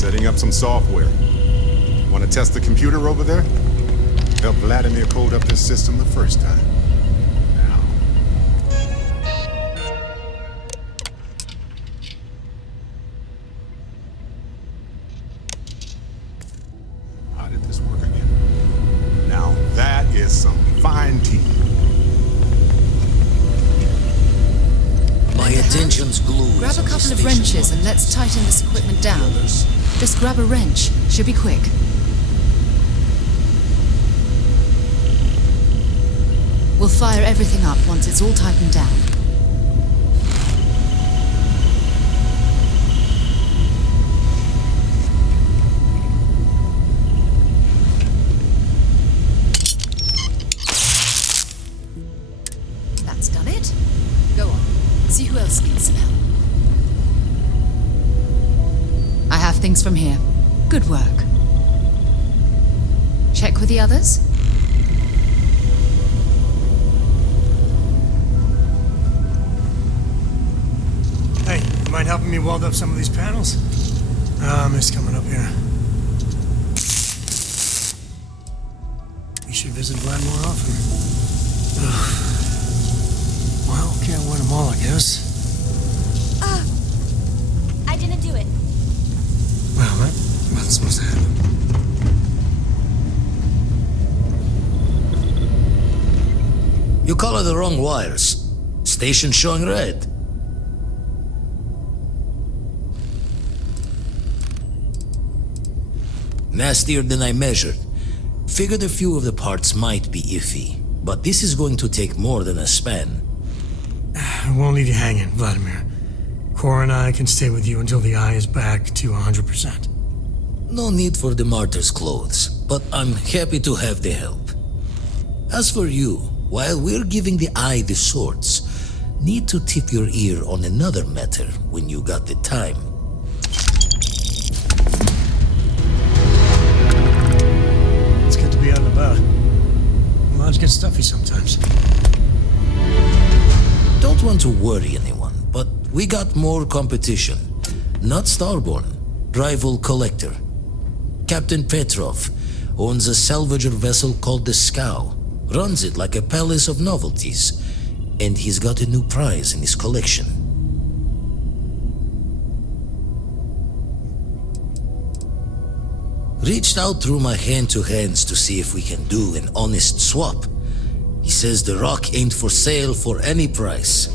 Setting up some software. Want to test the computer over there? Help Vladimir code up this system the first time. Now. How did this work again? Now that is some fine teeth. My attention's glued. Grab a couple of wrenches and let's tighten this equipment down. Just grab a wrench. Should be quick. We'll fire everything up once it's all tightened down. That's done it. Go on. See who else needs some help. I have things from here. Good work. Check with the others? Hey, you mind helping me weld up some of these panels? I miss coming up here. We should visit Vlad more often. Well, can't win them all, I guess. I didn't do it. Well, that wasn't supposed to happen. You color the wrong wires. Station showing red. Nastier than I measured. Figured a few of the parts might be iffy, but this is going to take more than a span. I won't leave you hanging, Vladimir. Cora and I can stay with you until the eye is back to 100%. No need for the martyr's clothes, but I'm happy to have the help. As for you, while we're giving the eye the swords, need to tip your ear on another matter when you got the time. It's good to be out and about. Lives get stuffy sometimes. Don't want to worry anyone, but we got more competition. Not Starborn, rival collector. Captain Petrov owns a salvager vessel called the Scow. Runs it like a palace of novelties. And he's got a new prize in his collection. Reached out through my hand-to-hands to see if we can do an honest swap. He says the rock ain't for sale for any price.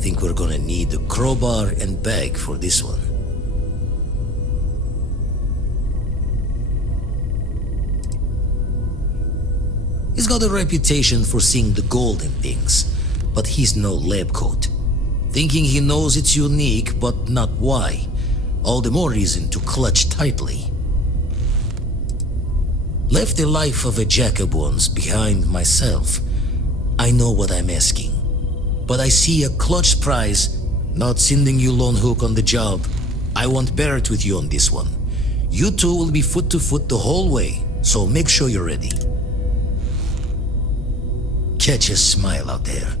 Think we're gonna need a crowbar and bag for this one. He's got a reputation for seeing the gold in things, but he's no lab coat. Thinking he knows it's unique, but not why. All the more reason to clutch tightly. Left the life of a jack-of-bones behind myself. I know what I'm asking. But I see a clutch prize, not sending you lone hook on the job. I want Barrett with you on this one. You two will be foot to foot the whole way, so make sure you're ready. Catch a smile out there.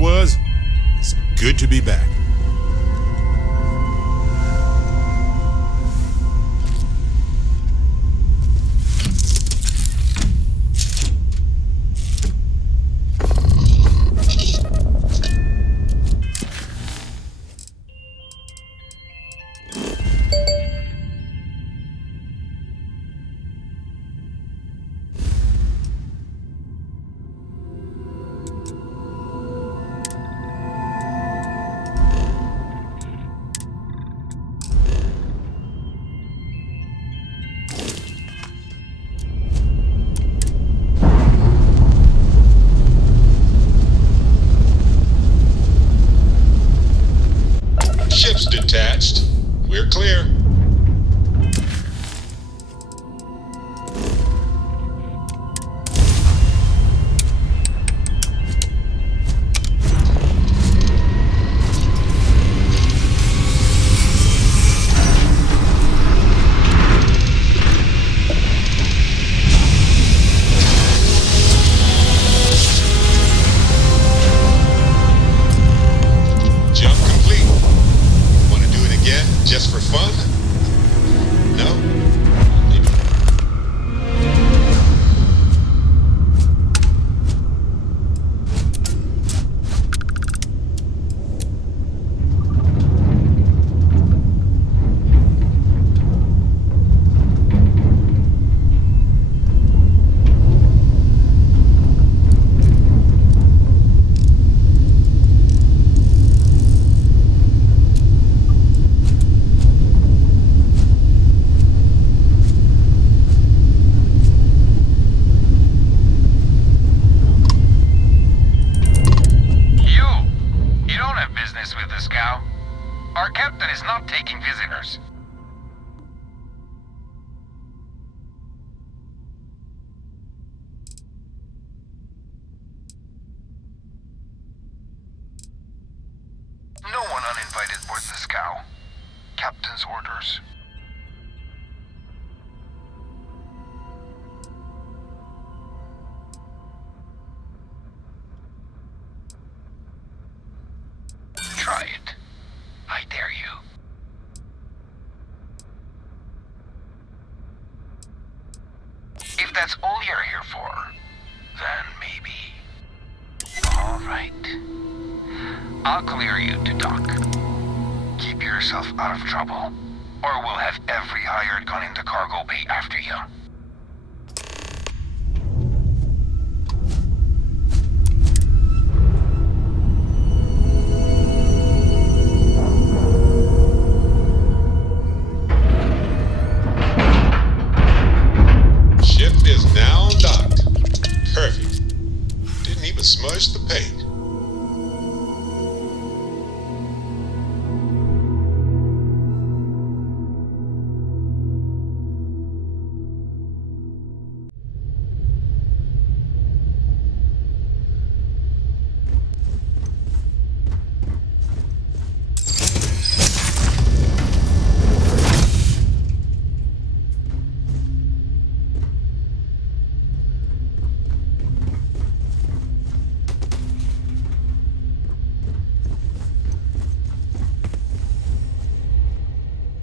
was, it's good to be back. Ship's detached. We're clear. Jump complete. Want to do it again, just for fun? No? Maybe. You don't have business with the scow. Our captain is not taking visitors. No one uninvited boards the scow. Captain's orders. Try it. I dare you. If that's all you're here for, then maybe. All right. I'll clear you to dock. Keep yourself out of trouble, or we'll have every hired gun in the cargo bay after you. Ship is now docked. Perfect. Didn't even smudge the paint.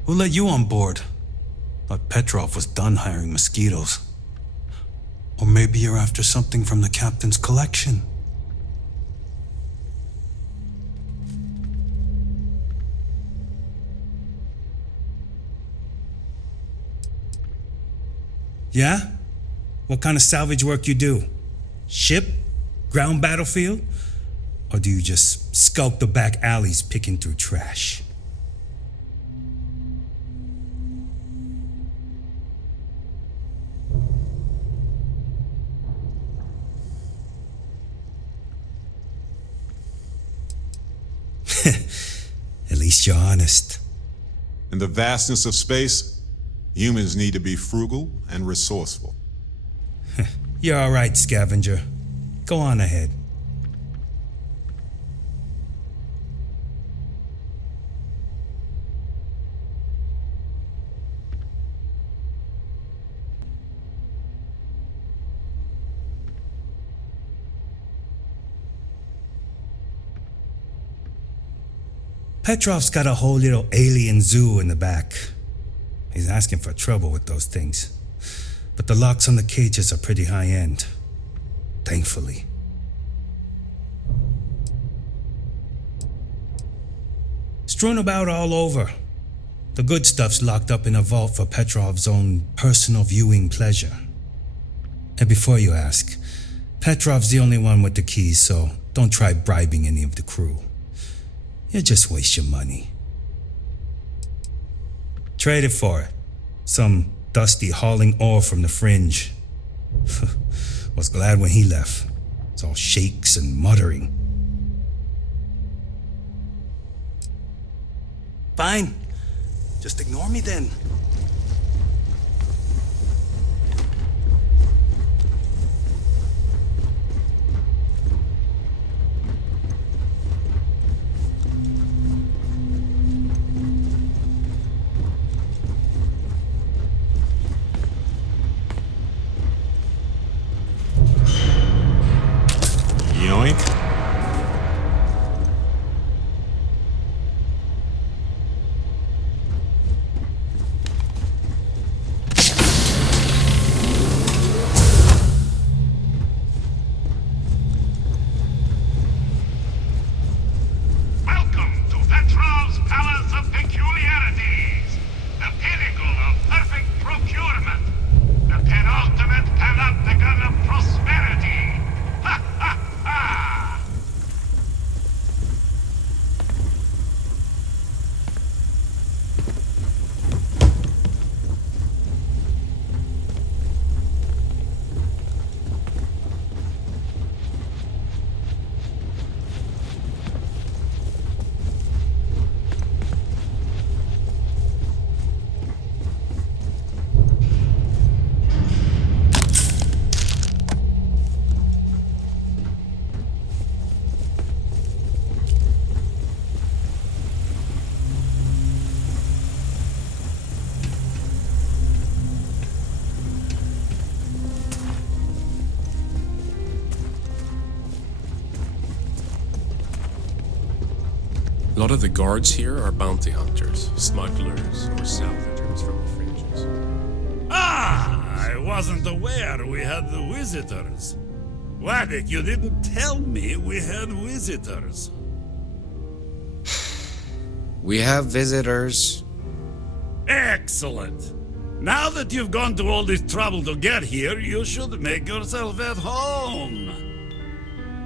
Who let you on board? Thought Petrov was done hiring mosquitoes. Or maybe you're after something from the captain's collection. Yeah? What kind of salvage work you do? Ship? Ground battlefield? Or do you just skulk the back alleys picking through trash? At least you're honest. In the vastness of space, humans need to be frugal and resourceful. You're all right, scavenger. Go on ahead. Petrov's got a whole little alien zoo in the back. He's asking for trouble with those things. But the locks on the cages are pretty high end. Thankfully. Strewn about all over. The good stuff's locked up in a vault for Petrov's own personal viewing pleasure. And before you ask, Petrov's the only one with the keys, so don't try bribing any of the crew. You'll just waste your money. Trade it for it. Some dusty hauling ore from the fringe. Was glad when he left. It's all shakes and muttering. Fine. Just ignore me then. Yoink. Welcome to Petrov's Palace of Peculiarities, the pinnacle of perfect procurement, the penultimate panopticon of prosperity. Ha ha ha! A lot of the guards here are bounty hunters, smugglers, or salvagers from the fringes. Ah! I wasn't aware we had the visitors. Wadik, you didn't tell me we had visitors. We have visitors. Excellent. Now that you've gone to all this trouble to get here, you should make yourself at home.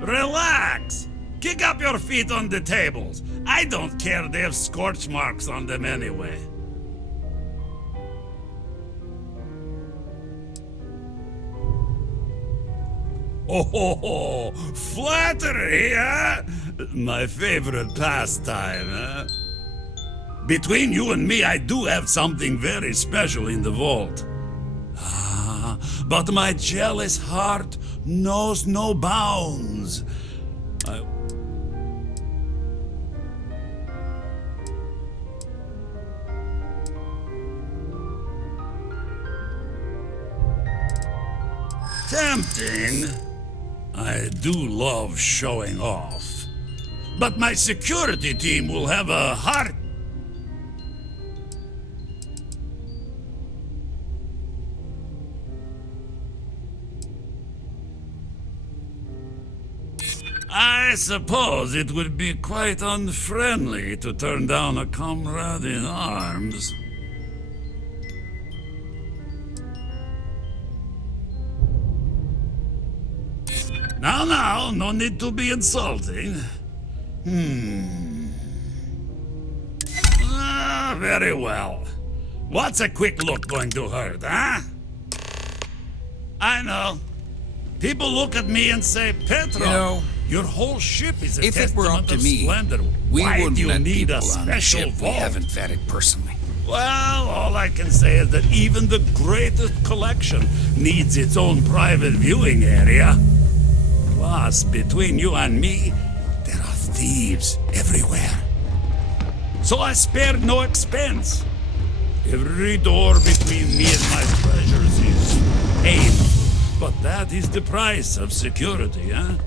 Relax. Kick up your feet on the tables. I don't care, they have scorch marks on them anyway. Oh, flattery, huh? My favorite pastime, huh? Between you and me, I do have something very special in the vault. Ah, but my jealous heart knows no bounds. Tempting. I do love showing off. But my security team will have a heart. I suppose it would be quite unfriendly to turn down a comrade in arms. Now, no need to be insulting. Very well. What's a quick look going to hurt, huh? I know. People look at me and say, Petrov, You know, your whole ship is a if it were up testament to of me, splendor. we Why wouldn't do you let need people a on the special ship we vault? haven't vetted personally. Well, all I can say is that even the greatest collection needs its own private viewing area. Plus, between you and me, there are thieves everywhere. So I spared no expense. Every door between me and my treasures is painful. But that is the price of security, huh?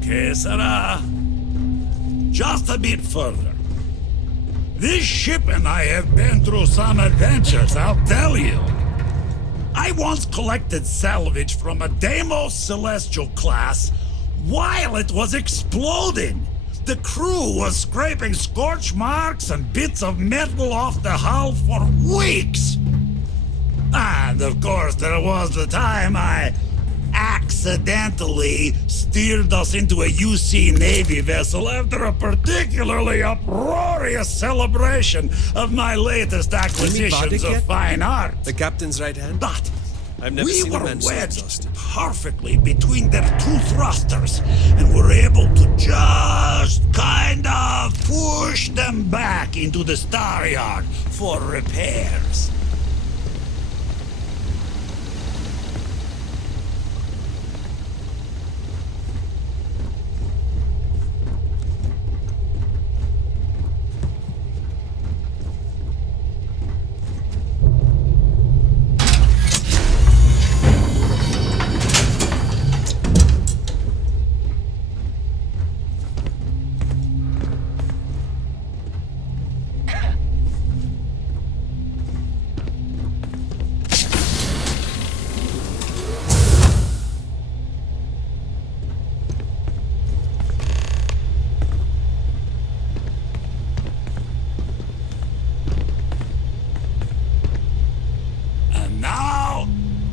Que sera? Just a bit further. This ship and I have been through some adventures, I'll tell you. I once collected salvage from a Deimos Celestial class while it was exploding. The crew was scraping scorch marks and bits of metal off the hull for weeks. And of course, there was the time I accidentally steered us into a UC Navy vessel after a particularly uproarious celebration of my latest acquisitions of fine art. The captain's right hand? But I've never we seen a were man so wedged exhausted. perfectly between their two thrusters and were able to just kind of push them back into the star yard for repairs.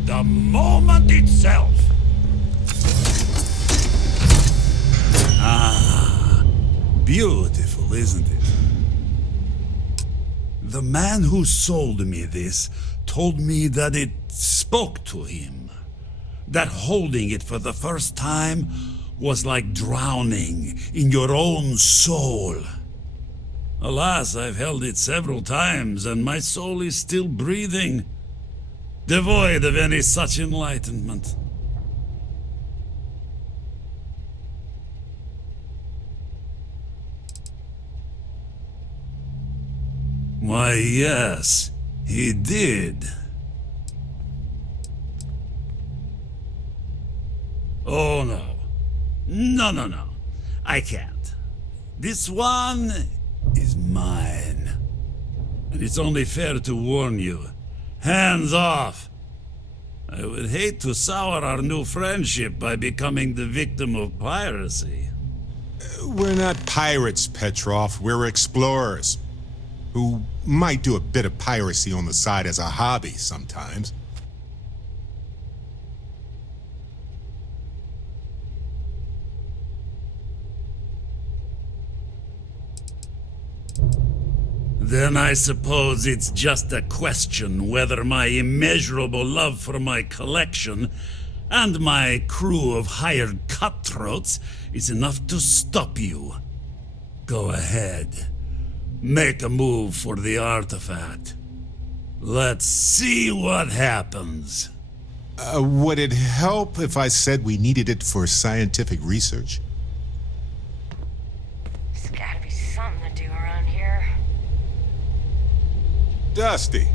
The moment itself. Ah, beautiful, isn't it? The man who sold me this told me that it spoke to him. That holding it for the first time was like drowning in your own soul. Alas, I've held it several times and my soul is still breathing, devoid of any such enlightenment. Why, yes, he did. Oh, no. No. I can't. This one is mine. And it's only fair to warn you. Hands off! I would hate to sour our new friendship by becoming the victim of piracy. We're not pirates, Petrov. We're explorers who might do a bit of piracy on the side as a hobby sometimes. Then I suppose it's just a question whether my immeasurable love for my collection and my crew of hired cutthroats is enough to stop you. Go ahead. Make a move for the artifact. Let's see what happens. Would it help if I said we needed it for scientific research? There's gotta be something to do around here. Dusty.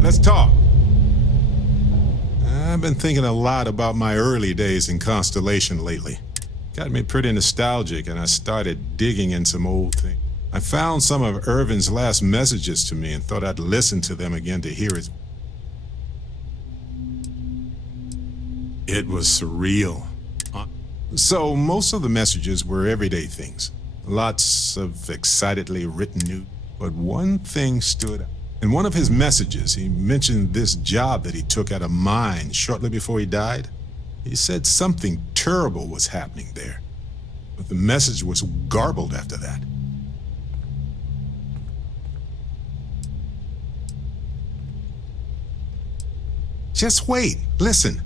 Let's talk. I've been thinking a lot about my early days in Constellation lately. Got me pretty nostalgic, and I started digging in some old things. I found some of Irvin's last messages to me and thought I'd listen to them again to hear his... It was surreal. So most of the messages were everyday things. Lots of excitedly written news. But one thing stood out. In one of his messages, he mentioned this job that he took at a mine shortly before he died. He said something terrible was happening there, but the message was garbled after that. Just wait, listen.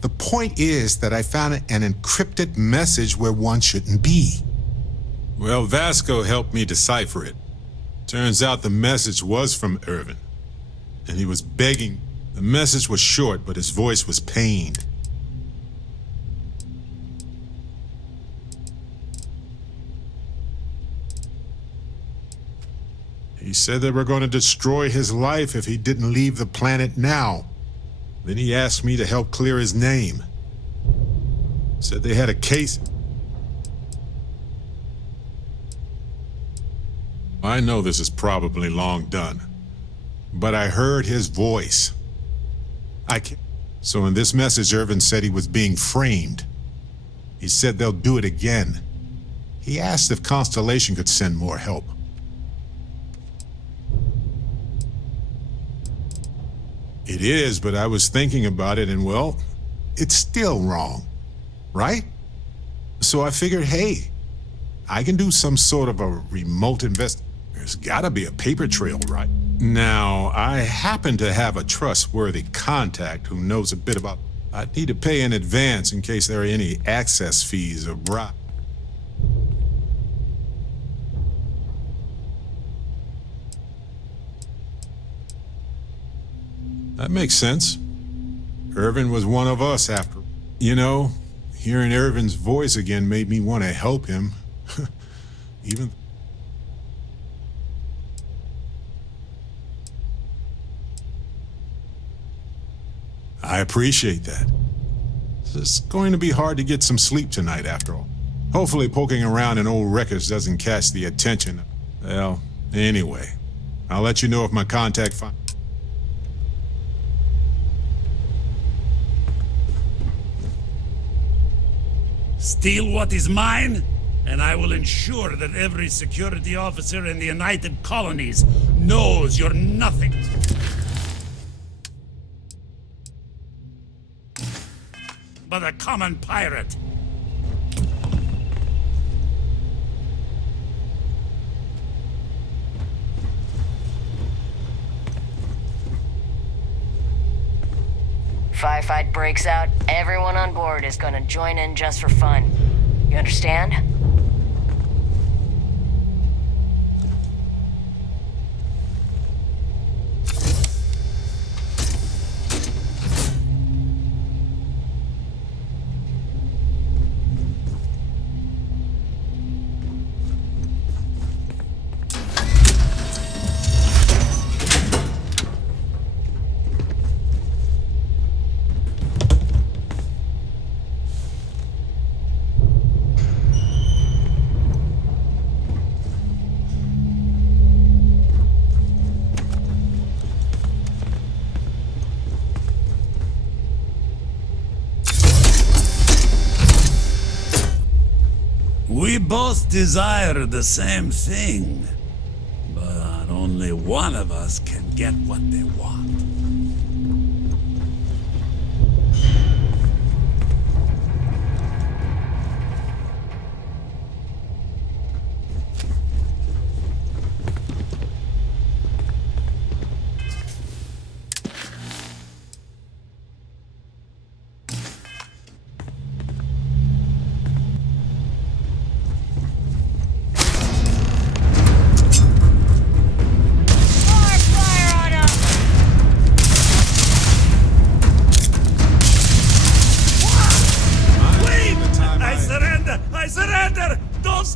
The point is that I found an encrypted message where one shouldn't be. Well, Vasco helped me decipher it. Turns out the message was from Irvin, and he was begging. The message was short, but his voice was pained. He said they were going to destroy his life if he didn't leave the planet now. Then he asked me to help clear his name. Said they had a case. I know this is probably long done, but I heard his voice. I can't. So in this message, Irvin said he was being framed. He said they'll do it again. He asked if Constellation could send more help. It is, but I was thinking about it and, well, it's still wrong, right? So I figured, hey, I can do some sort of a remote invest. There's gotta be a paper trail, right? Now, I happen to have a trustworthy contact who knows a bit about... I'd need to pay in advance in case there are any access fees or bribe. That makes sense. Irvin was one of us after... You know, hearing Irvin's voice again made me want to help him. Even... I appreciate that. It's going to be hard to get some sleep tonight, after all. Hopefully poking around in old records doesn't catch the attention. Well, anyway, I'll let you know if my contact finds... Steal what is mine, and I will ensure that every security officer in the United Colonies knows you're nothing but a common pirate. Firefight breaks out, everyone on board is gonna join in just for fun. You understand? We both desire the same thing, but only one of us can get what they want.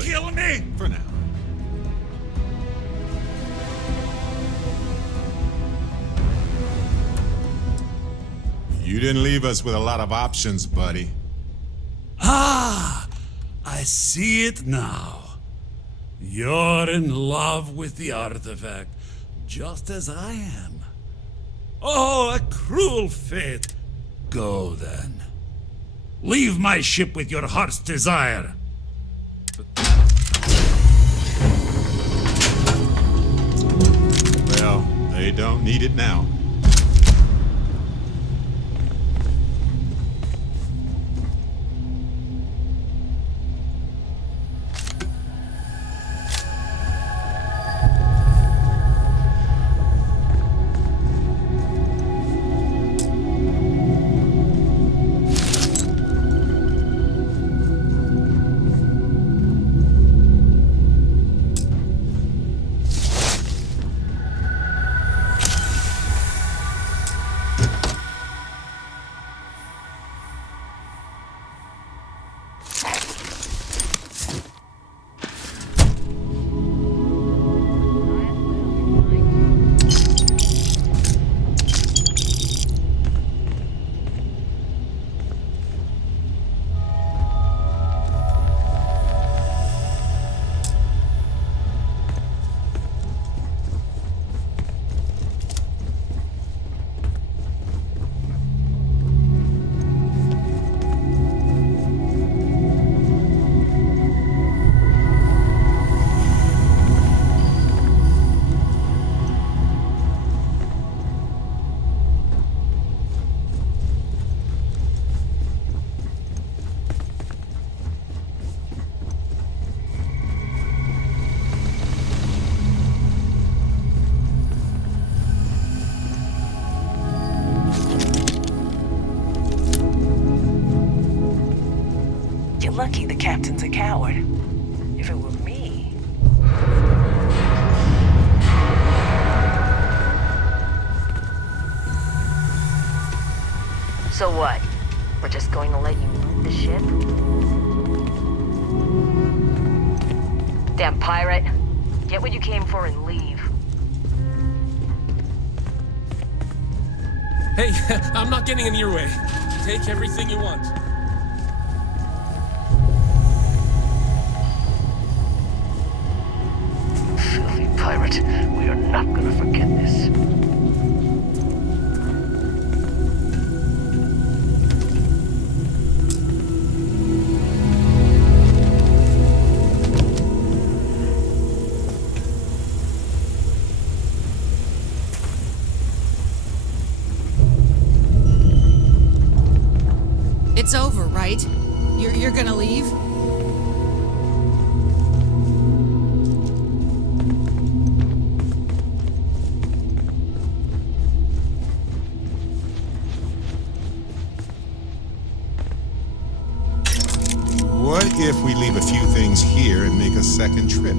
Kill me! For now. You didn't leave us with a lot of options, buddy. Ah! I see it now. You're in love with the artifact, just as I am. Oh, a cruel fate. Go then. Leave my ship with your heart's desire. Well, they don't need it now. lucky the captain's a coward. If it were me... So what? We're just going to let you move the ship? Damn pirate. Get what you came for and leave. Hey, I'm not getting in your way. Take everything you want. Filthy pirate. We are not gonna forget this. It's over, right? You're gonna leave? What if we leave a few things here and make a second trip?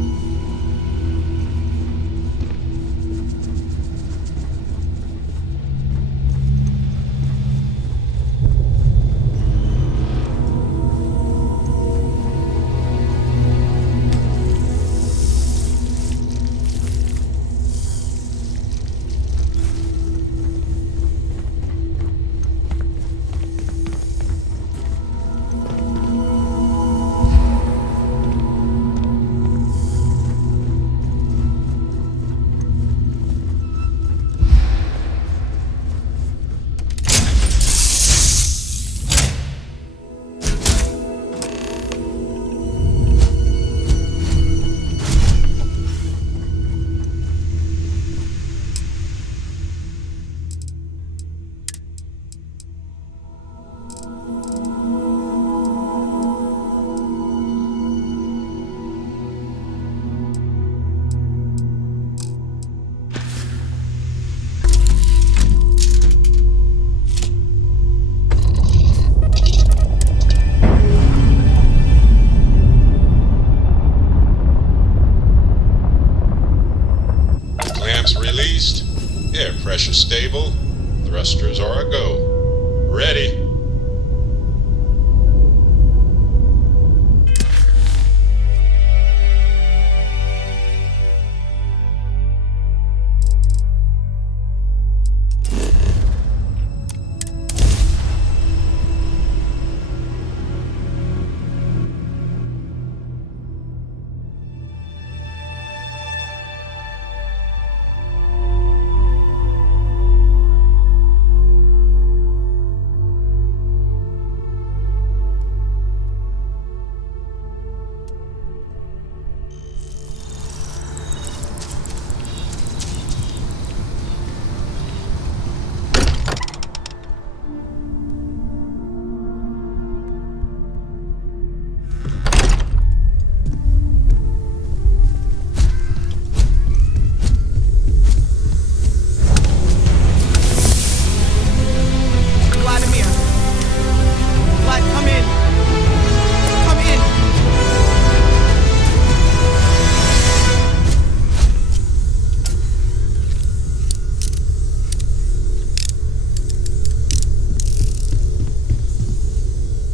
Air pressure stable. Thrusters are a go. Ready.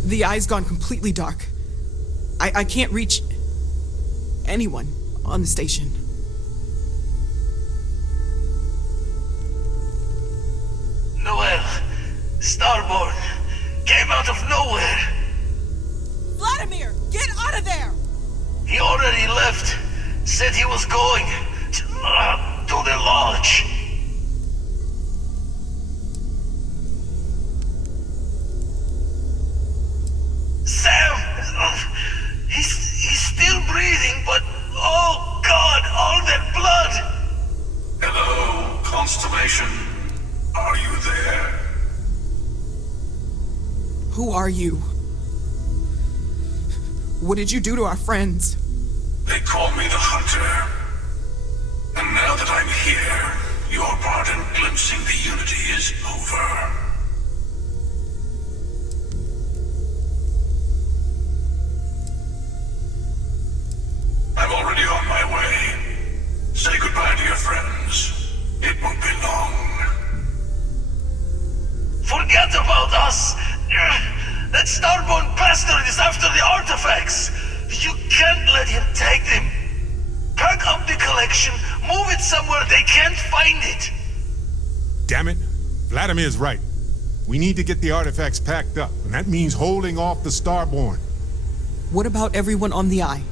The eye's gone completely dark. I can't reach anyone on the station. Noel, Starborn, came out of nowhere. Vladimir, get out of there! He already left. Said he was going to the lodge. Sam! He's still breathing, but oh God, all that blood! Hello, Constellation. Are you there? Who are you? What did you do to our friends? They call me the Hunter. And now that I'm here, your part in glimpsing the Unity is over. Move it somewhere they can't find it. Damn it. Vladimir's right. We need to get the artifacts packed up, and that means holding off the Starborn. What about everyone on the Eye?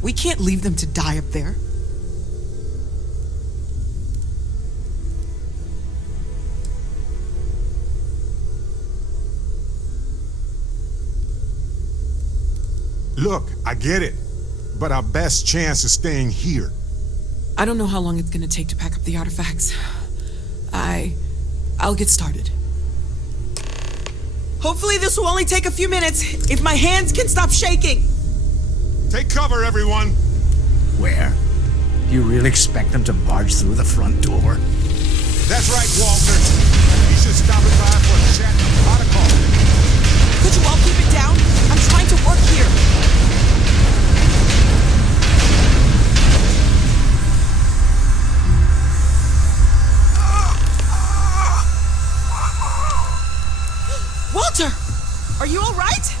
We can't leave them to die up there. Look, I get it, but our best chance is staying here. I don't know how long it's gonna take to pack up the artifacts. I'll get started. Hopefully this will only take a few minutes, if my hands can stop shaking. Take cover, everyone. Where? You really expect them to barge through the front door? That's right, Walter. You should stop it by for a chat and a pot of coffee. Could you all keep it down? I'm trying to work here. Walter! Are you all right?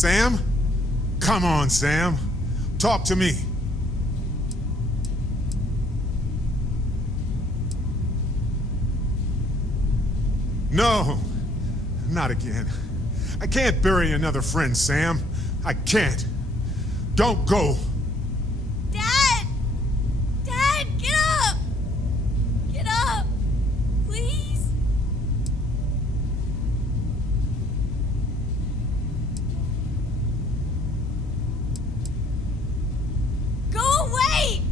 Sam? Come on, Sam. Talk to me. No, not again. I can't bury another friend, Sam. I can't. Don't go. Dad! Dad, get up! Get up! Please? Go away!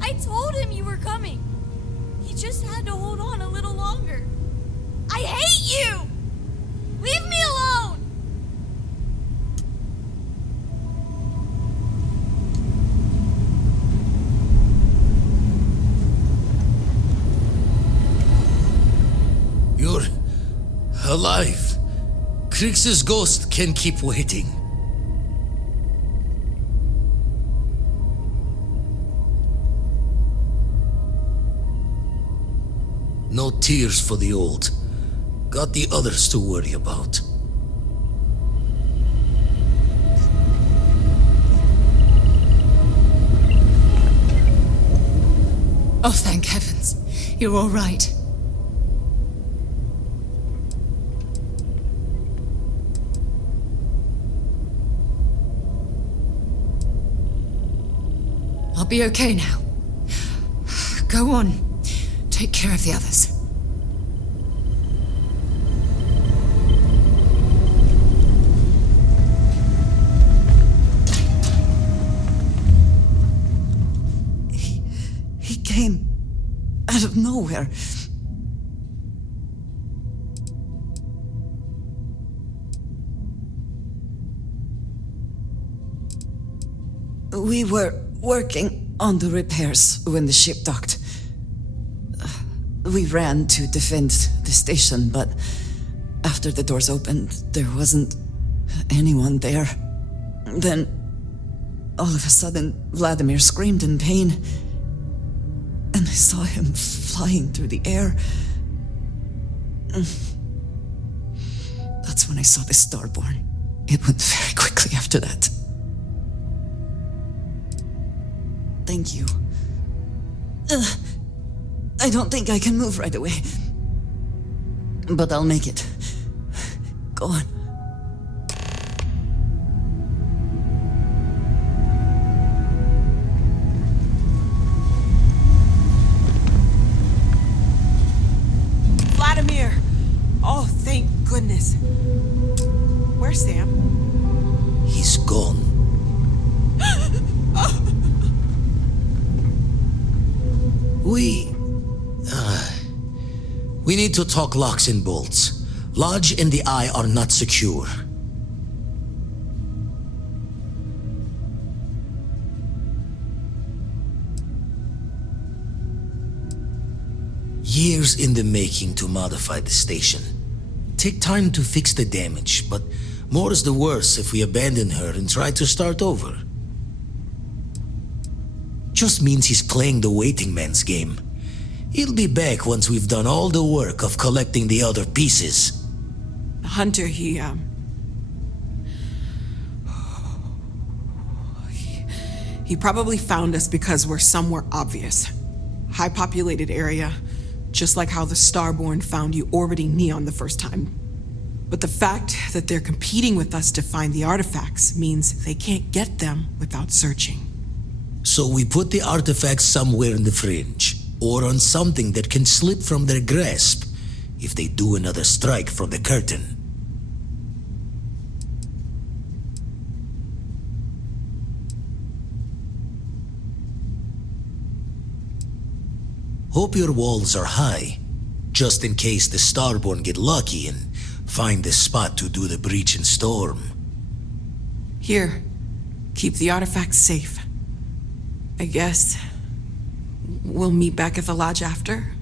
I told him you were coming. He just had to hold on a little longer. I hate you! Leave me alone! You're alive. Krix's ghost can keep waiting. No tears for the old. Got the others to worry about. Oh, thank heavens. You're all right. I'll be okay now. Go on. Take care of the others. He came out of nowhere. We were working on the repairs when the ship docked. We ran to defend the station, but after the doors opened, there wasn't anyone there. Then, all of a sudden, Vladimir screamed in pain, and I saw him flying through the air. That's when I saw the Starborn. It went very quickly after that. Thank you. I don't think I can move right away. But I'll make it. Go on. Vladimir! Oh, thank goodness. Where's Sam? He's gone. We need to talk locks and bolts. Lodge and the Eye are not secure. Years in the making to modify the station. Take time to fix the damage, but more is the worse if we abandon her and try to start over. Just means he's playing the waiting man's game. He'll be back once we've done all the work of collecting the other pieces. Hunter, he probably found us because we're somewhere obvious. High-populated area, just like how the Starborn found you orbiting Neon the first time. But the fact that they're competing with us to find the artifacts means they can't get them without searching. So we put the artifacts somewhere in the fringe, or on something that can slip from their grasp if they do another strike from the curtain. Hope your walls are high, just in case the Starborn get lucky and find the spot to do the breach and storm. Here, keep the artifacts safe. I guess we'll meet back at the lodge after.